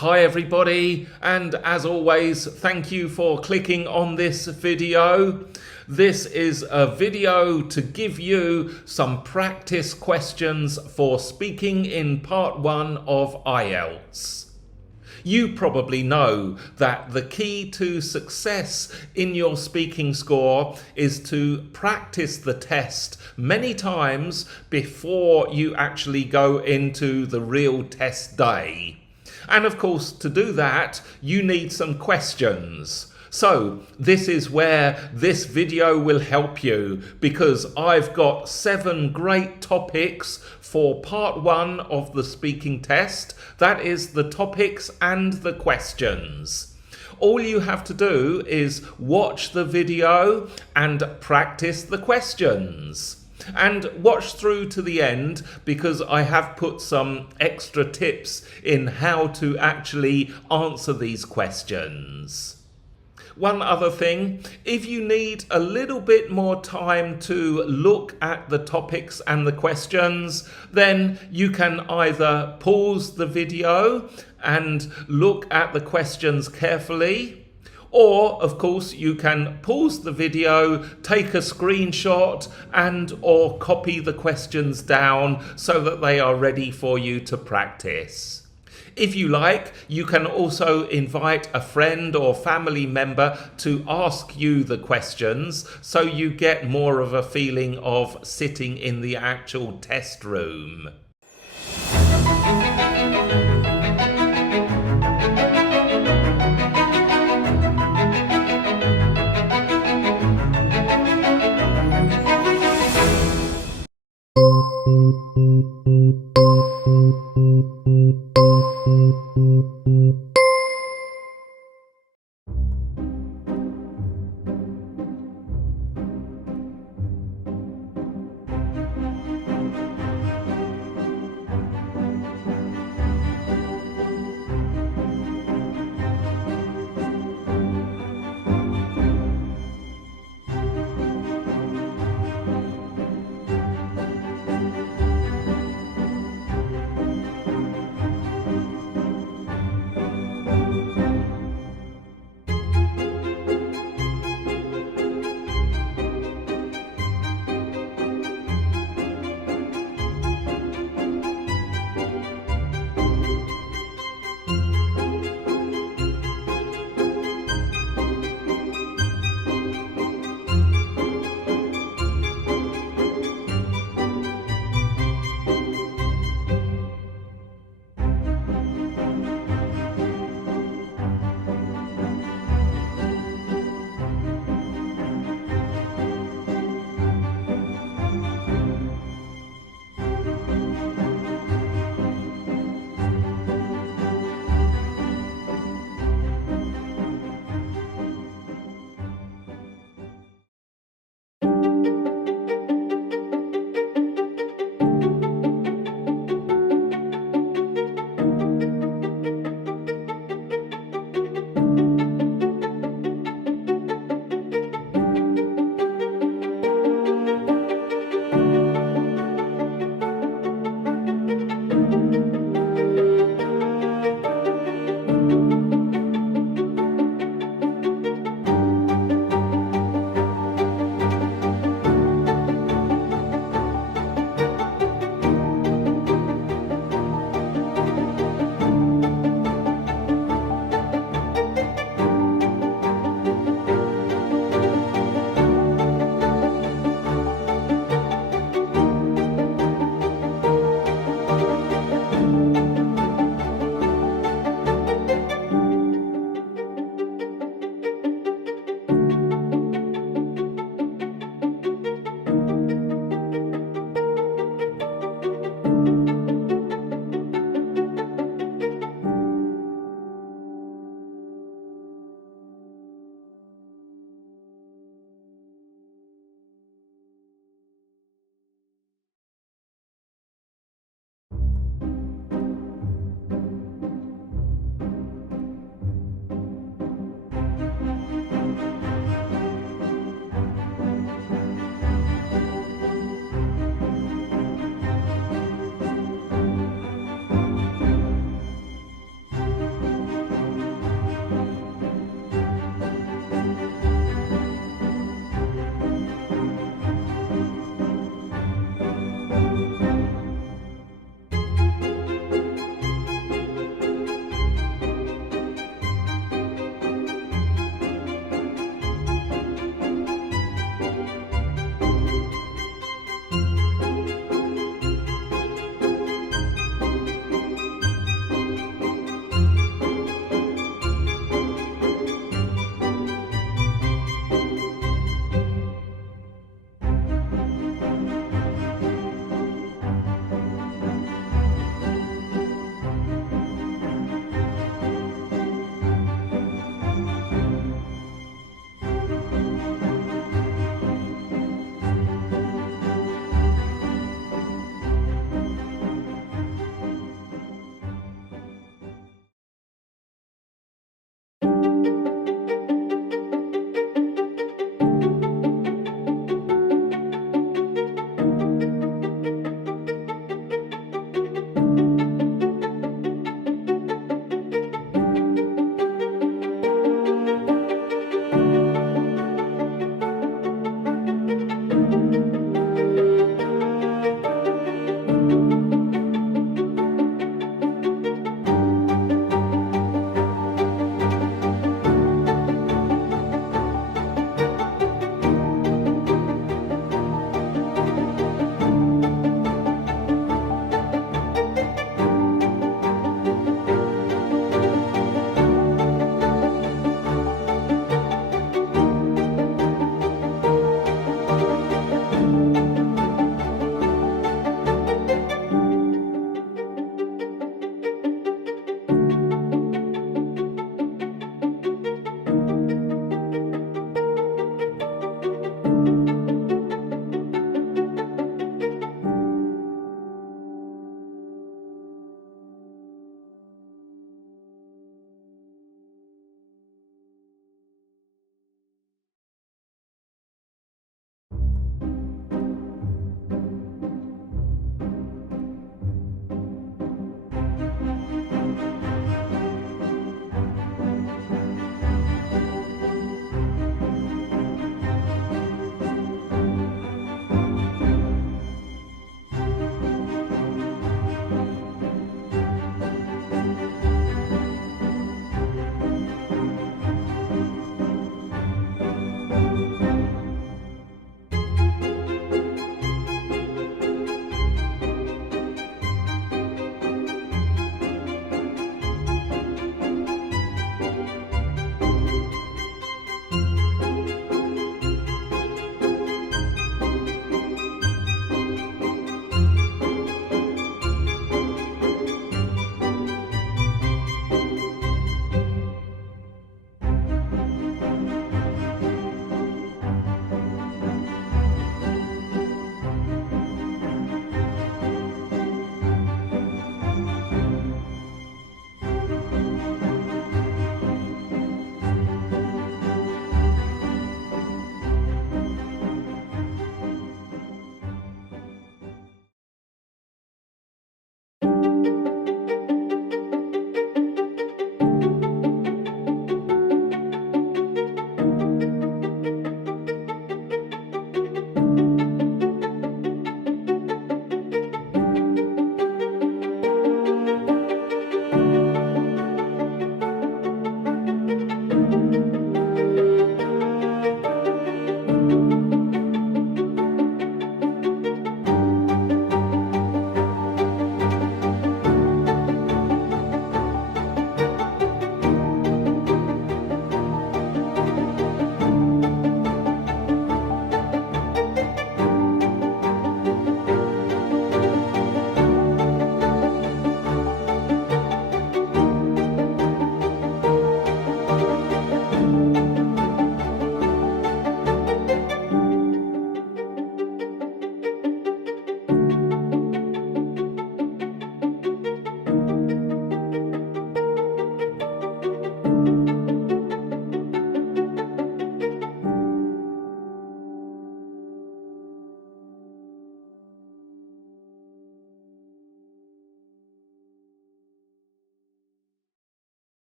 Hi everybody, and as always, thank you for clicking on this video. This is a video to give you some practice questions for speaking in part 1 of IELTS. You probably know that the key to success in your speaking score is to practice the test many times before you actually go into the real test day. And of course, to do that, you need some questions. So this is where this video will help you, because I've got 7 great topics for part 1 of the speaking test. That is the topics and the questions. All you have to do is watch the video and practice the questions. And watch through to the end, because I have put some extra tips in how to actually answer these questions. One other thing, if you need a little bit more time to look at the topics and the questions, then you can either pause the video and look at the questions carefully, or, of course, you can pause the video, take a screenshot, and or copy the questions down so that they are ready for you to practice. If you like, you can also invite a friend or family member to ask you the questions, so you get more of a feeling of sitting in the actual test room.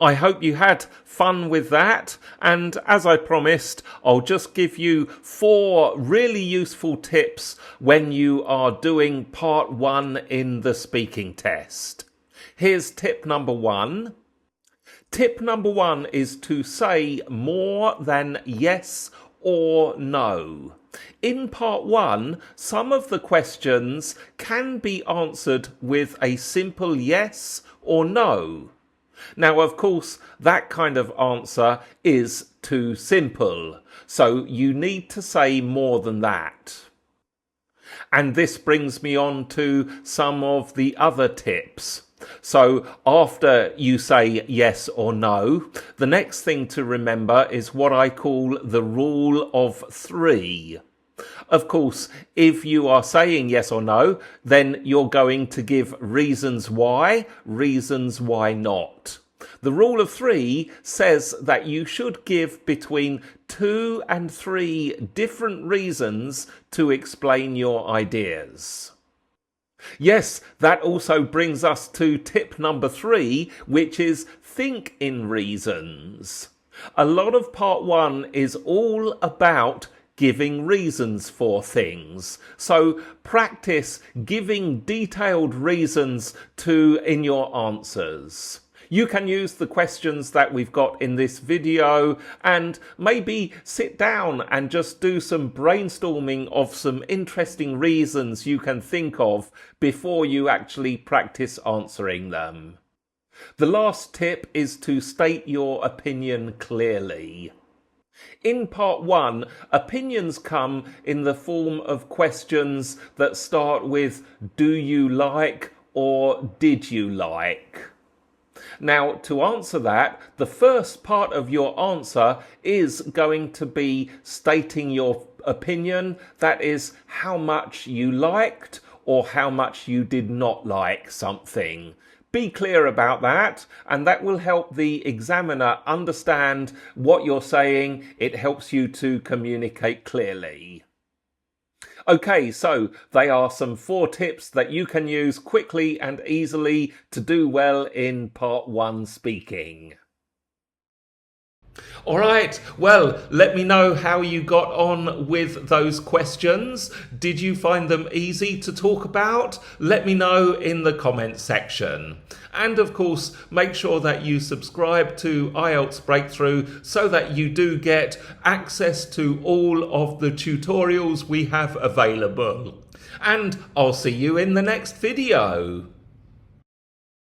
I hope you had fun with that, and as I promised, I'll just give you 4 really useful tips when you are doing part 1 in the speaking test. Here's tip number 1. Tip number 1 is to say more than yes or no. In part 1, some of the questions can be answered with a simple yes or no. Now, of course, that kind of answer is too simple, so you need to say more than that. And this brings me on to some of the other tips. So after you say yes or no, the next thing to remember is what I call the rule of 3. Of course, if you are saying yes or no, then you're going to give reasons why not. The rule of 3 says that you should give between 2 and 3 different reasons to explain your ideas. Yes, that also brings us to tip number 3, which is think in reasons. A lot of part 1 is all about giving reasons for things. So practice giving detailed reasons in your answers. You can use the questions that we've got in this video and maybe sit down and just do some brainstorming of some interesting reasons you can think of before you actually practice answering them. The last tip is to state your opinion clearly. In part 1, opinions come in the form of questions that start with do you like or did you like? Now, to answer that, the first part of your answer is going to be stating your opinion, that is, how much you liked or how much you did not like something. Be clear about that, and that will help the examiner understand what you're saying. It helps you to communicate clearly. Okay, so they are some 4 tips that you can use quickly and easily to do well in part 1 speaking. All right, well, let me know how you got on with those questions. Did you find them easy to talk about? Let me know in the comments section. And of course, make sure that you subscribe to IELTS Breakthrough so that you do get access to all of the tutorials we have available. And I'll see you in the next video.